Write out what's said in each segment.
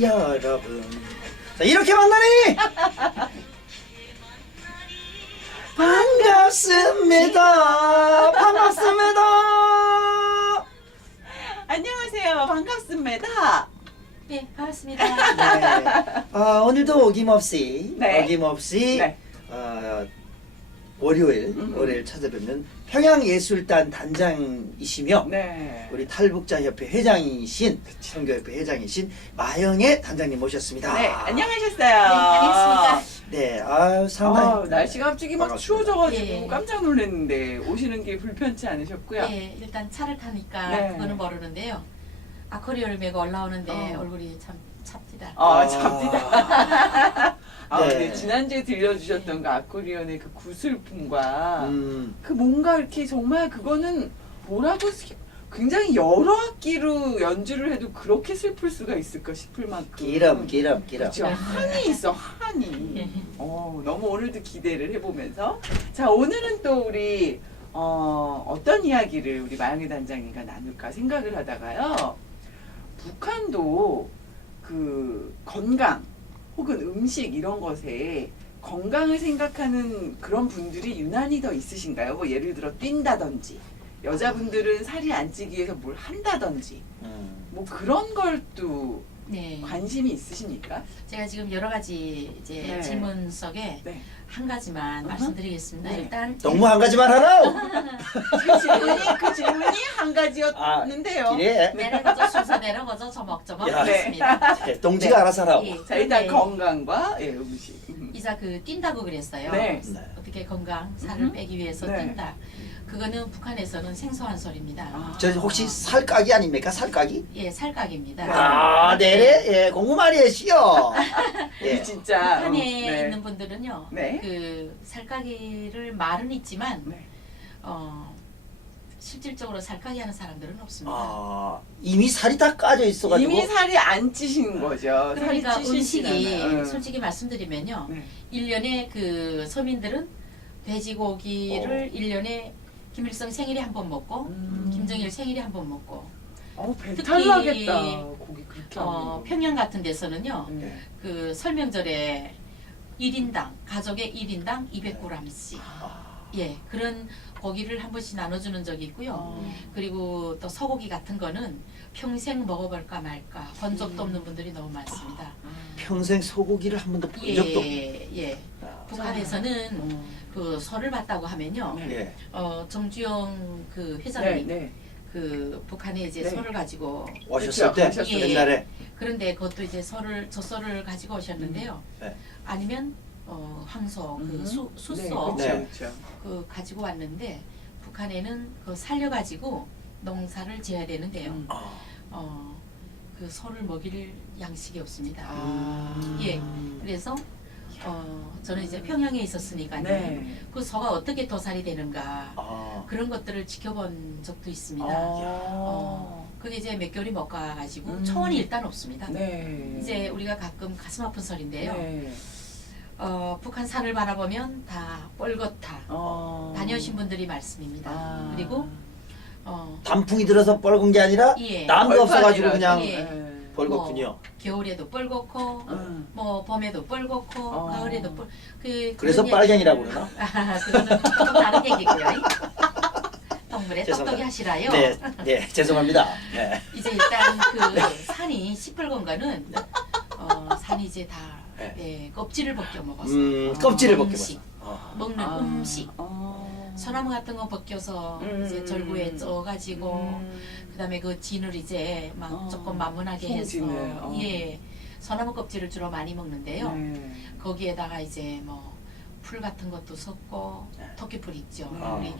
여러분. 자, 이렇게 만나니 반갑습니다. 반갑습니다. 안녕하세요. 반갑습니다. 네, 반갑습니다. 네. 오늘도 어김없이 네. 네. 월요일 찾아뵙는 평양예술단 단장이시며 네. 우리 탈북자협회 회장이신 선교협회 회장이신 마영애 단장님 모셨습니다. 네, 안녕하셨어요. 네, 안녕하십니까. 네, 상당히 날씨가 갑자기 막 반갑습니다. 추워져가지고 예. 깜짝 놀랐는데 오시는 길 불편치 않으셨고요. 네, 일단 차를 타니까 네. 그거는 모르는데요. 아코디언을 메고 올라오는데 어. 얼굴이 참 찹디다. 잡니다. 네. 근데 지난주에 들려주셨던 그 아코디언의 그 구슬픔과 그 뭔가 이렇게 정말 그거는 뭐라고 굉장히 여러 악기로 연주를 해도 그렇게 슬플 수가 있을까 싶을 만큼 기름. 그렇죠. 한이 있어, 한이. 너무 오늘도 기대를 해보면서 자, 오늘은 또 우리 어떤 이야기를 우리 마영애 단장님과 나눌까 생각을 하다가요. 북한도 그 건강 혹은 음식 이런 것에 건강을 생각하는 그런 분들이 유난히 더 있으신가요? 뭐 예를 들어 뛴다든지 여자분들은 살이 안 찌기 위해서 뭘 한다든지 뭐 그런 걸 또 네, 관심이 있으십니까? 제가 지금 여러 가지 이제 네. 질문 속에 네. 한 가지만 말씀드리겠습니다. 네. 일단 너무 한 가지만 하라. 그 질문이 한 가지였는데요. 그래. 내려가죠, 순서 내려가죠, 저먹저먹 야. 하겠습니다. 네, 동지가 알아서 하라고. 예, 자, 일단 그런데 건강과 음식. 이사 그 뛴다고 그랬어요. 네. 네. 어떻게 건강, 살을 빼기 위해서 네. 뛴다. 그거는 북한에서는 생소한 소리입니다. 저 혹시 살까기 아닙니까? 살까기? 예, 살각입니다. 네네. 예, 공부 많이 했시요. 우리 진짜 북한에 네. 있는 분들은요, 네. 그 살까기를 말은 있지만 네. 실질적으로 살까기 하는 사람들은 없습니다. 이미 살이 다 까져 있어가지고. 이미 살이 안 찌신 거죠. 그러니까 살이 찌시지는 않아요. 솔직히 말씀드리면요, 네. 1년에 그 서민들은 돼지고기를 1년에 김일성 생일에 한 번 먹고 김정일 생일에 한 번 먹고 배탈 나겠다. 고기 그렇게 하면. 평양 같은 데서는요, 네. 그 설명절에 1인당 가족의 1인당 200g씩 예, 그런 고기를 한 번씩 나눠주는 적이 있고요. 그리고 또 소고기 같은 거는 평생 먹어볼까 말까 본 적도 없는 분들이 너무 많습니다. 평생 소고기를 한 번도 본 적도 없고. 예. 북한에서는 그 소를 봤다고 하면요. 네. 예. 정주영 그 회장님 네. 그 북한에 이제 네. 소를 가지고 오셨을 때 그렇죠. 예. 옛날에. 그런데 그것도 이제 소를 가지고 오셨는데요. 네. 아니면 황소 그 수소 네, 네. 그렇죠. 그 가지고 왔는데 북한에는 그 살려가지고 농사를 지어야 되는데요. 그 소를 먹일 양식이 없습니다. 예, 그래서 저는 이제 평양에 있었으니까요. 네. 그 소가 어떻게 도살이 되는가 그런 것들을 지켜본 적도 있습니다. 그게 이제 몇 개월이 못 가가지고 초원이 일단 없습니다. 네. 이제 우리가 가끔 가슴 아픈 소리인데요. 네. 북한 산을 바라보면 다 뻘겋다. 다녀오신 분들이 말씀입니다. 그리고 단풍이 들어서 뻘건 게 아니라 예. 나무가 없어가지고 그냥 예. 뻘겋군요. 겨울에도 뻘겋고 뭐 봄에도 뻘겋고 가을에도 그래서 그런 빨갱이라고 그러나? 그거는 조금 다른 얘기고요. 동물에 죄송합니다. 똑똑히 하시라요. 네, 죄송합니다. 네. 이제 일단 그 산이 시뻘건 거는 산이 이제 다 네. 예, 껍질을 벗겨 먹었어. 껍질을 음식. 벗겨봤어. 먹는 음식. 소나무 같은 거 벗겨서 이제 절구에 쪄가지고 그다음에 그 진을 이제 막 조금 마문하게 해서 송진을, 예 소나무 껍질을 주로 많이 먹는데요. 네. 거기에다가 이제 뭐 풀 같은 것도 섞고 토끼풀 있죠. 우리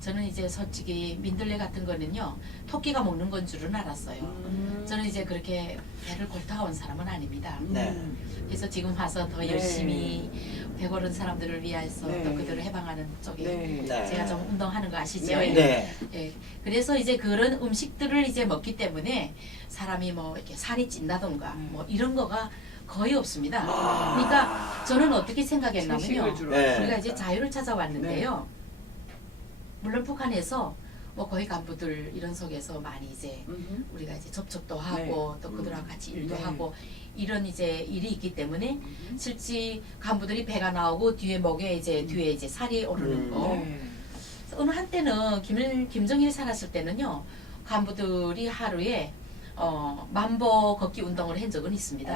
저는 이제 솔직히 민들레 같은 거는요 토끼가 먹는 건 줄은 알았어요. 저는 이제 그렇게 배를 골타가 온 사람은 아닙니다. 네. 그래서 지금 와서 더 네. 열심히 배고른 사람들을 위해서 네. 또 그들을 해방하는 쪽에 네. 네. 제가 좀 운동하는 거 아시죠? 네. 네. 예. 그래서 이제 그런 음식들을 이제 먹기 때문에 사람이 뭐 이렇게 살이 찐다던가 뭐 이런 거가 거의 없습니다. 그러니까 저는 어떻게 생각했냐면요. 채식을 주로 네. 우리가 이제 자유를 찾아왔는데요. 물론 북한에서 뭐 거기 간부들 이런 속에서 많이 이제 우리가 이제 접촉도 하고 또 그들하고 같이 일도 네. 하고 이런 이제 일이 있기 때문에 실제 간부들이 배가 나오고 뒤에 목에 이제 뒤에 이제 살이 오르는 거. 네. 어느 한때는 김정일이 살았을 때는요 간부들이 하루에 10,000보 걷기 운동을 한 적은 있습니다.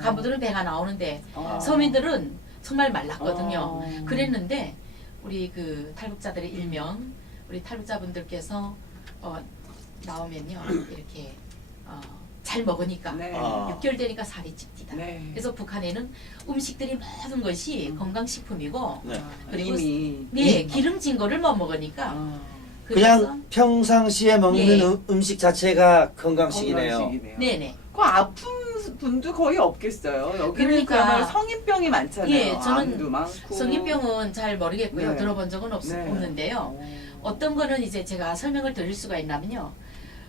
간부들은 배가 나오는데 서민들은 정말 말랐거든요. 그랬는데 우리 그 탈북자들의 일명 우리 탈북자분들께서 나오면요 이렇게 잘 먹으니까 네. 6개월 되니까 살이 찝디다. 네. 그래서 북한에는 음식들이 모든 것이 건강식품이고 네. 그리고 이미 네 기름진 거를 못 먹으니까 그냥 평상시에 먹는 예. 음식 자체가 건강식이네요. 건강식이네요. 네네. 그 아픈 분도 거의 없겠어요. 여기는 그러니까. 그야말로 성인병이 많잖아요. 예, 저는 암도 많고. 성인병은 잘 모르겠고요. 네. 들어본 적은 네. 없는데요. 어떤 거는 이제 제가 설명을 드릴 수가 있냐면요.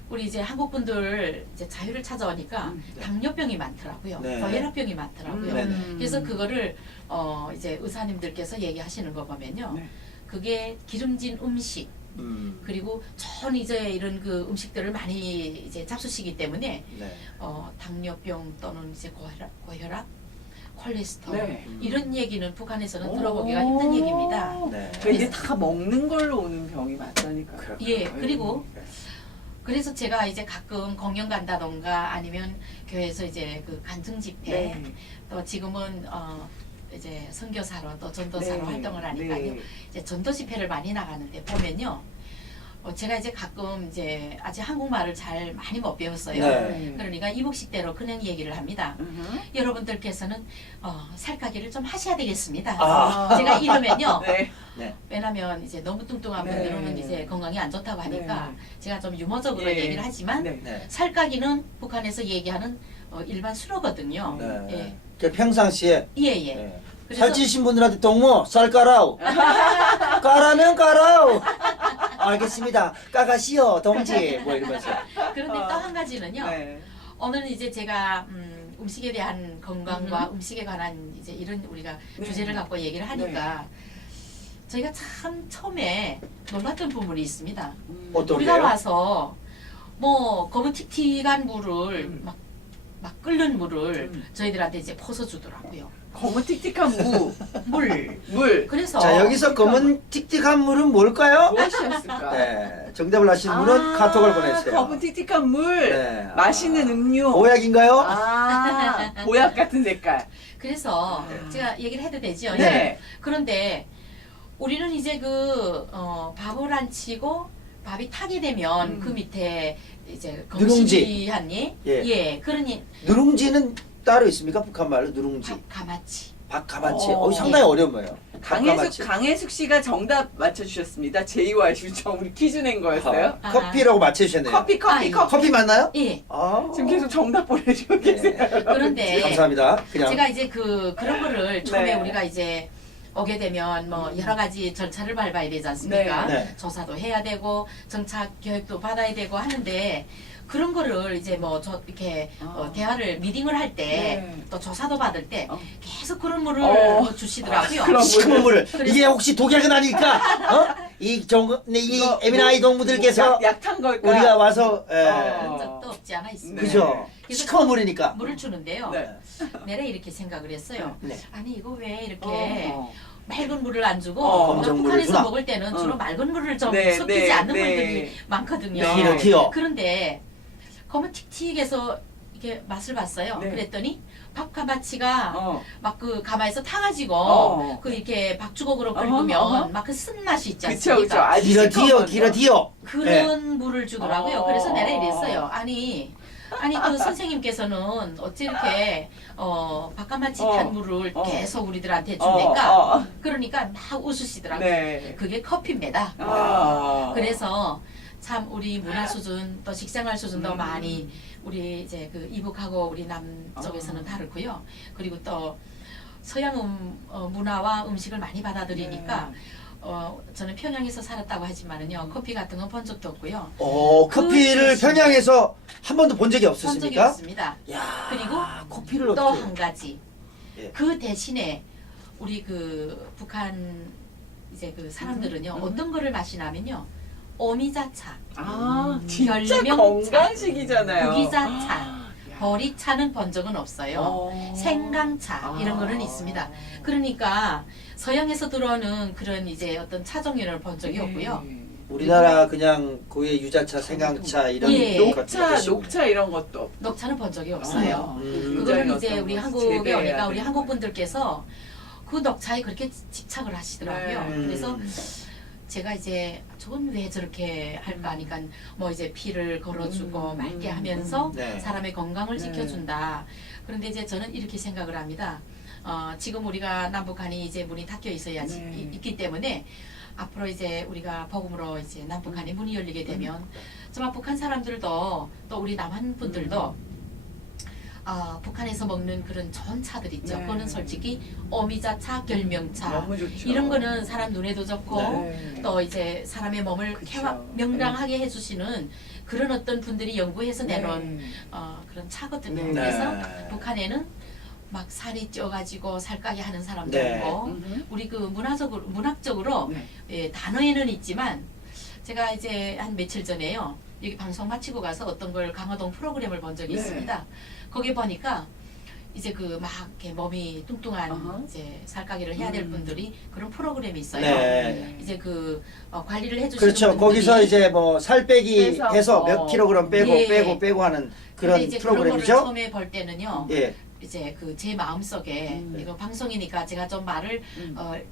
우리 이제 한국 분들 이제 자유를 찾아오니까 네. 당뇨병이 많더라고요. 네. 고혈압병이 많더라고요. 네. 그래서 그거를 이제 의사님들께서 얘기하시는 거 보면요. 네. 그게 기름진 음식 그리고 전 이제 이런 그 음식들을 많이 이제 잡수시기 때문에 네. 당뇨병 또는 이제 고혈압, 콜레스테롤 네. 이런 얘기는 북한에서는 들어보기가 힘든 얘기입니다. 네. 그러니까 이게 다 먹는 걸로 오는 병이 맞다니까요. 예, 그리고 그래서 제가 이제 가끔 공연 간다던가 아니면 교회에서 이제 그 간증 집회 네. 또 지금은 이제 선교사로 또 전도사로 네. 활동을 하니까요. 네. 이제 전도 집회를 많이 나가는데 보면요. 제가 이제 가끔 이제 아직 한국말을 잘 많이 못 배웠어요. 네. 그러니까 이북식대로 그냥 얘기를 합니다. 여러분들께서는 살가기를 좀 하셔야 되겠습니다. 아. 제가 이러면요. 네. 네. 왜냐면 이제 너무 뚱뚱한 네. 분들은 이제 건강이 안 좋다고 하니까 네. 제가 좀 유머적으로 예. 얘기를 하지만 네. 네. 살가기는 북한에서 얘기하는 일반 수로거든요. 네. 예. 그 평상시에 예예. 네. 그래서 살찌신 분들한테 동무 쌀 까라우 까라면 까라우 알겠습니다 까가시오 동지 뭐 이러면서 그런데 또 한 가지는요. 네. 오늘은 이제 제가 음식에 대한 건강과 음식에 관한 이제 이런 우리가 네. 주제를 갖고 얘기를 하니까 저희가 참 처음에 놀랐던 부분이 있습니다. 어떤 우리가 게요? 와서 뭐 검은 틱틱한 물을 막 끓는 물을 저희들한테 이제 퍼서 주더라고요. 검은 틱틱한 물. 물. 그래서 자 여기서 검은 틱틱한 물은 뭘까요? 무엇이었을까? 네 정답을 아시는 분은 카톡을 보내주세요. 검은 틱틱한 물. 네. 맛있는 음료. 보약인가요? 보약 같은 색깔. 그래서 제가 얘기를 해도 되죠. 네. 그런데 우리는 이제 그 밥을 안 치고 밥이 타게 되면 그 밑에 이제 누룽지. 검시하니 예. 그러니 누룽지는 따로 있습니까? 북한 말로 누룽지 가마치. 박가마치 어. 상당히 어려워요. 박가마치. 강혜숙 씨가 정답 맞춰주셨습니다. 제이와 슈청 우리 퀴즈 낸 거였어요. 아. 커피라고 맞춰주셨네요. 커피. 커피 맞나요? 예. 아. 지금 계속 정답 보내주고 계세요. 그런데 감사합니다. 그냥 제가 이제 그런 거를 처음에 네. 우리가 이제 오게 되면 뭐 여러 가지 절차를 밟아야 되지 않습니까? 네. 네. 조사도 해야 되고 정착 교육도 받아야 되고 하는데 그런 거를 이제 뭐 이렇게 대화를 미팅을 할 때 또 네. 조사도 받을 때 계속 그런 물을 뭐 주시더라고요. 그럼 시커먼 물을 그래서- 이게 혹시 독약은 아니니까 이 이거 에미나이 동무들께서 약탄 걸까? 우리가 와서 그런 적도 없지 않아 있습니다. 네. 그죠 그래서 시커먼 물이니까 물을 주는데요. 네. 내가 이렇게 생각을 했어요. 네. 아니 이거 왜 이렇게 어. 맑은 물을 안 주고 검정 물을 북한에서 주나? 먹을 때는 주로 맑은 물을 좀 네, 섞이지 네, 않는 네. 물들이 많거든요. 튀어 튀어 그런데 검은 틱틱해서 이렇게 맛을 봤어요. 네. 그랬더니 밥가마치가 막 그 가마에서 타가지고 그 이렇게 박주걱으로 긁으면 막 그 쓴맛이 있지 그쵸, 그쵸. 않습니까? 아주 길어 튀어 시커먼 길어 거. 튀어 그런 물을 주더라고요. 그래서 내가 어. 이랬어요. 아니 그 선생님께서는 어찌 이렇게 밥가마치 어. 탄 물을 어. 계속 우리들한테 줍니까? 어. 그러니까 막 웃으시더라고요. 네. 그게 커피입니다. 그래서 참 우리 문화 수준 또 식생활 수준도 많이 우리 이제 그 이북하고 우리 남쪽에서는 다르고요. 그리고 또 서양 문화와 음식을 많이 받아들이니까 저는 평양에서 살았다고 하지만은요 커피 같은 건 본 적도 없고요. 커피를 그 평양에서 한 번도 본 적이 본 적이 없었습니까? 없습니다. 야 그리고 커피를 또 어떻게 한 가지 예. 그 대신에 우리 그 북한 이제 그 사람들은요 어떤 거를 마시냐면요 오미자차, 아, 진짜 별명차, 건강식이잖아요. 구기자차, 보리차는 본 적은 없어요. 생강차 이런 거는 있습니다. 그러니까 서양에서 들어오는 그런 이제 어떤 차 종류를 본 적이 없고요. 우리나라 그냥 고유의 유자차, 생강차 이런 예. 것 같은 녹차, 것이고. 녹차 이런 것도 없- 녹차는 본 적이 없어요. 아, 굉장히 그거는 이제 어떤 우리 거 한국에 재배해야 오니까 우리 되는 한국 분들께서 그 녹차에 그렇게 집착을 하시더라고요. 네. 그래서 제가 이제 저건 왜 저렇게 할까 하니까 뭐 이제 피를 걸어주고 맑게 하면서 네. 사람의 건강을 네. 지켜준다. 그런데 이제 저는 이렇게 생각을 합니다. 지금 우리가 남북한이 이제 문이 닫혀 있어야지 네. 있기 때문에 앞으로 이제 우리가 복음으로 이제 남북한이 문이 열리게 되면 정말 북한 사람들도 또 우리 남한 분들도 북한에서 먹는 그런 좋은 차들 있죠. 네. 그거는 솔직히 오미자차, 결명차 너무 좋죠. 이런 거는 사람 눈에도 좋고 네. 또 이제 사람의 몸을 그쵸. 명랑하게 해주시는 그런 어떤 분들이 연구해서 내놓은 네. 그런 차거든요. 네. 그래서 네. 북한에는 막 살이 쪄가지고 살까기 하는 사람도 네. 있고 음흠. 우리 그 문학적으로 네. 예, 단어에는 있지만 제가 이제 한 며칠 전에요 여기 방송 마치고 가서 어떤 걸 강화동 프로그램을 본 적이 네. 있습니다. 거기 보니까 이제 그 막 이렇게 몸이 뚱뚱한 어허. 이제 살까기를 해야 될 분들이 그런 프로그램이 있어요. 네. 이제 그 관리를 해주시는 그렇죠. 분들이 거기서 이제 뭐 살 빼기 해서, 해서 몇 킬로그램 빼고 예. 빼고 하는 근데 그런 이제 그런 거를 프로그램이죠. 처음에 볼 때는요. 예. 이제 그 제 마음속에 이거 방송이니까 제가 좀 말을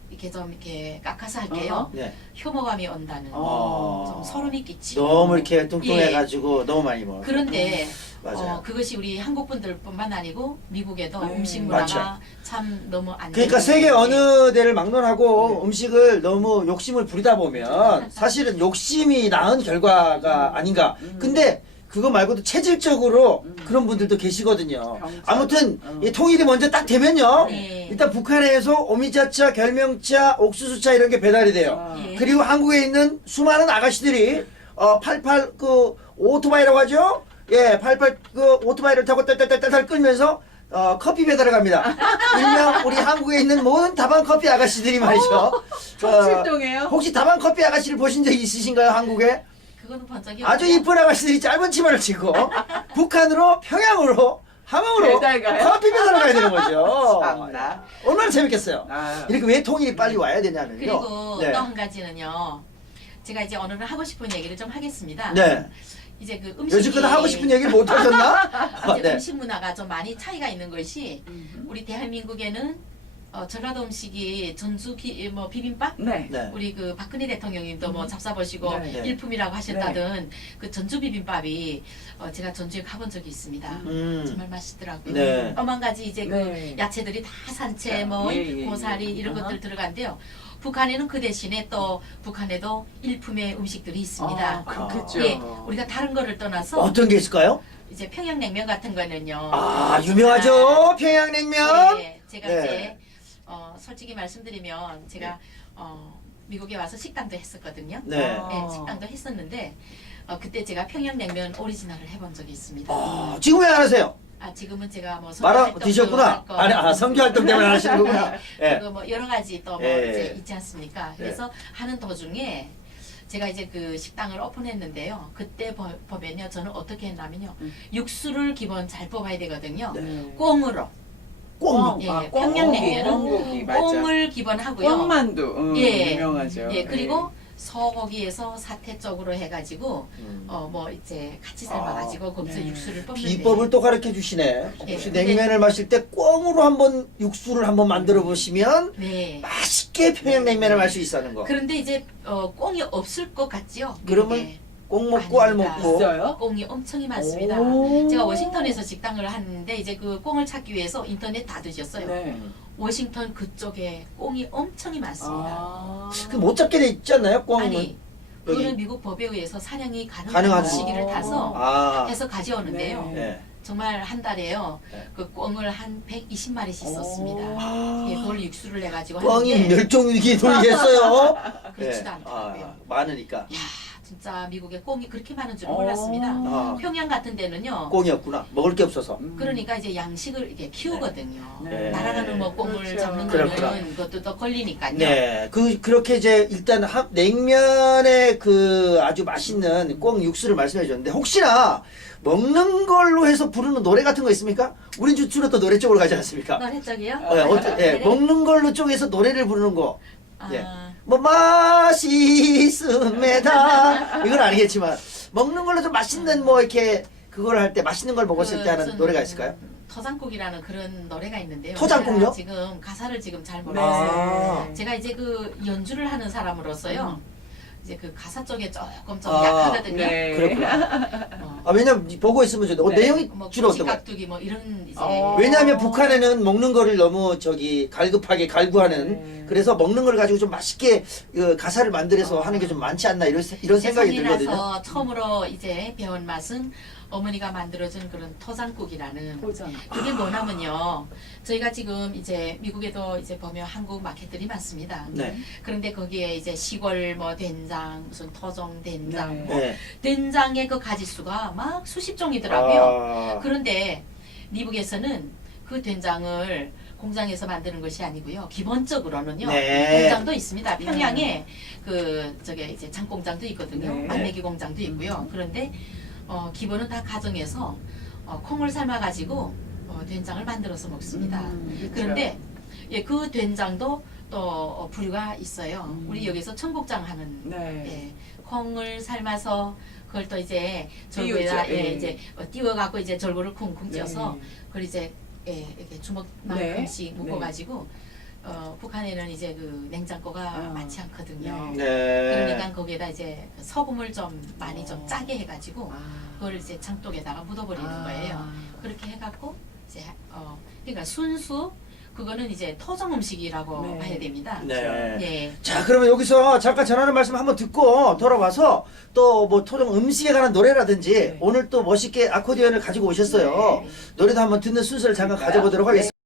이렇게 좀 이렇게 깎아서 할게요. 네. 혐오감이 온다는 어. 좀 소름이 끼치고 너무 이렇게 뚱뚱해가지고 너무 많이 먹어. 그런데 맞아요. 그것이 우리 한국 분들뿐만 아니고 미국에도 네. 음식 문화가 맞죠. 참 너무 안 그러니까 되는 세계 건데. 어느 데를 막론하고 음식을 너무 욕심을 부리다 보면 사실은 욕심이 낳은 결과가 아닌가. 근데 그거 말고도 체질적으로 그런 분들도 계시거든요. 병자. 아무튼 이 통일이 먼저 딱 되면요. 네. 일단 북한에서 오미자차, 결명차, 옥수수차 이런 게 배달이 돼요. 예. 그리고 한국에 있는 수많은 아가씨들이 88 그 오토바이라고 하죠. 예, 88 그 오토바이를 타고 딸딸딸딸 끌면서 커피 배달을 갑니다. 일명 우리 한국에 있는 모든 다방 커피 아가씨들이 말이죠. 청실동에요? 혹시 다방 커피 아가씨를 보신 적 있으신가요, 한국에? 그거는 본 적이 아주 없고요. 이쁜 아가씨들이 짧은 치마를 치고 북한으로 평양으로 함흥으로 배달 가요? 커피 배달을 가야 되는 거죠. 참나. 얼마나 재밌겠어요. 아. 이렇게 왜 통일이 빨리 와야 되냐면요. 그리고 네. 또 한 가지는요. 제가 이제 오늘은 하고 싶은 얘기를 좀 하겠습니다. 네. 이제 그 음식이 여지껏 하고 싶은 얘기를 못 하셨나? 이제 네. 음식 문화가 좀 많이 차이가 있는 것이 우리 대한민국에는 전라도 음식이 뭐 비빔밥 네. 네. 우리 그 박근혜 대통령님도 뭐 잡사보시고 네. 일품이라고 하셨다던 그 전주 비빔밥이 제가 전주에 가본 적이 있습니다. 정말 맛있더라고요. 네. 한 가지 이제 네. 그 야채들이 다 산채, 뭐 예, 예, 고사리 예. 이런 아하. 것들 들어간대요. 북한에는 그 대신에 또 북한에도 일품의 음식들이 있습니다. 그렇겠죠. 예, 우리가 다른 거를 떠나서 어떤 게 있을까요? 이제 평양냉면 같은 거는요. 아, 유명하죠. 평양냉면. 네, 제가 네. 이제 솔직히 말씀드리면 제가 미국에 와서 식당도 했었거든요. 네. 네, 식당도 했었는데 그때 제가 평양냉면 오리지널을 해본 적이 있습니다. 지금 왜 안 하세요? 지금은 제가 뭐 말아 선교활동도 드셨구나. 할 거, 아니, 선교 활동 때문에 안 하시는 거구나. 예. 그리고 뭐 여러 가지 또 뭐 예. 이제 있지 않습니까? 그래서 하는 도중에 제가 이제 그 식당을 오픈했는데요. 그때 보면요, 저는 어떻게 했냐면요, 육수를 기본 잘 뽑아야 되거든요. 네. 꽁으로. 꽁. 예, 평양냉면은 꽁고기 맞아. 꽁을 기본하고요. 꽁만두 예. 유명하죠. 예, 그리고 소고기에서 사태 쪽으로 해가지고 뭐 이제 같이 삶아가지고 거기서 네. 육수를 뽑는 비법을 또 가르쳐 주시네. 예, 혹시 근데- 냉면을 마실 때 꽁으로 한번 육수를 한번 만들어 보시면 네. 맛있게 평양냉면을 할 수 있다는 거. 그런데 이제 꽁이 없을 것 같지요? 그러면 미국에. 꽁 먹고 알 아닙니다. 먹고. 있어요? 꽁이 엄청 많습니다. 오. 제가 워싱턴에서 식당을 하는데 이제 그 꽁을 찾기 위해서 인터넷 다 뒤졌어요. 네. 워싱턴 그쪽에 꽁이 엄청 많습니다. 아. 못 잡게 돼 있지 않나요? 꽁은. 아니, 여기. 그거는 미국 법에 의해서 사냥이 가능한 가능한 시기를 타서 아. 해서 가져오는데요. 네. 정말 한 달에요. 네. 그 꽁을 한 120마리씩 썼습니다. 아. 예, 그걸 육수를 내가지고 꽁이 하는데 멸종위기에 돌겠어요. 그렇지도 않더라고요. 많으니까. 야, 진짜 미국에 꽁이 그렇게 많은 줄 몰랐습니다. 아. 평양 같은 데는요. 꽁이었구나. 먹을 게 없어서. 그러니까 이제 양식을 이게 키우거든요. 네. 날아가는 뭐 꽁을 그렇죠. 잡는 그렇구나. 거는 그것도 더 걸리니까요. 네, 그렇게 이제 일단 냉면에 그 아주 맛있는 꽁 육수를 말씀해 주셨는데 혹시나 먹는 걸로 해서 부르는 노래 같은 거 있습니까? 우린 주로 또 노래 쪽으로 가지 않습니까? 노래 쪽이요? 먹는 걸로 쪽에서 노래를 부르는 거. 아, 예. 뭐 맛있습니다. 이건 아니겠지만 먹는 걸로 좀 맛있는 뭐 이렇게 그걸 할 때 맛있는 걸 먹었을 때 하는 무슨 노래가 있을까요? 토장국이라는 그런 노래가 있는데요. 토장국요? 제가 지금 가사를 지금 잘 네. 모르겠어요. 아. 제가 이제 그 연주를 하는 사람으로서요. 이제 그 가사 쪽에 조금 좀 아, 약하거든요. 네. 그렇구나. 어, 아, 왜냐면 보고 있으면 저 네. 내용이 뭐 주로 어떤 거예요? 깍두기 뭐 이런 이제 왜냐하면 북한에는 먹는 거를 너무 갈급하게 갈구하는 네. 그래서 먹는 걸 가지고 좀 맛있게 가사를 만들어서 하는 게 좀 많지 않나 이런 생각이 들거든요. 성인이라서 처음으로 이제 배운 맛은 어머니가 만들어준 그런 토장국이라는 포장. 그게 뭐냐면요. 저희가 지금 이제 미국에도 이제 보면 한국 마켓들이 많습니다. 네. 그런데 거기에 이제 시골 뭐 된장, 무슨 토종 된장, 네. 뭐 네. 된장의 그 가지수가 막 수십 종이더라고요. 아, 그런데 미국에서는 그 된장을 공장에서 만드는 것이 아니고요. 기본적으로는요. 네. 공장도 있습니다. 평양에 그 저게 이제 장공장도 있거든요. 네. 만내기 공장도 있고요. 그런데 기본은 다 가정에서 콩을 삶아 가지고 된장을 만들어서 먹습니다. 그렇죠. 그런데 예, 그 된장도 또 부류가 있어요. 우리 음. 여기서 청국장 하는 네. 예, 콩을 삶아서 그걸 또 이제 띄우죠. 절구에다 예. 이제 띄워갖고 이제 절구를 쿵쿵 쪄서 네. 그걸 이제 이렇게 주먹만큼씩 네. 묶어가지고 북한에는 이제 그 냉장고가 아. 많지 않거든요. 네. 네. 그러니까 거기에다 이제 소금을 좀 많이 좀 짜게 해가지고 아. 그걸 이제 장독에다가 묻어버리는 아. 거예요. 그렇게 해갖고 이제 그러니까 순수 그거는 이제 토종 음식이라고 네. 봐야 됩니다. 네. 예. 자, 그러면 여기서 잠깐 전하는 말씀 한번 듣고 돌아와서 또 뭐 토종 음식에 관한 노래라든지 네. 오늘 또 멋있게 아코디언을 가지고 오셨어요. 네. 노래도 한번 듣는 순서를 잠깐 가져보도록 하겠습니다.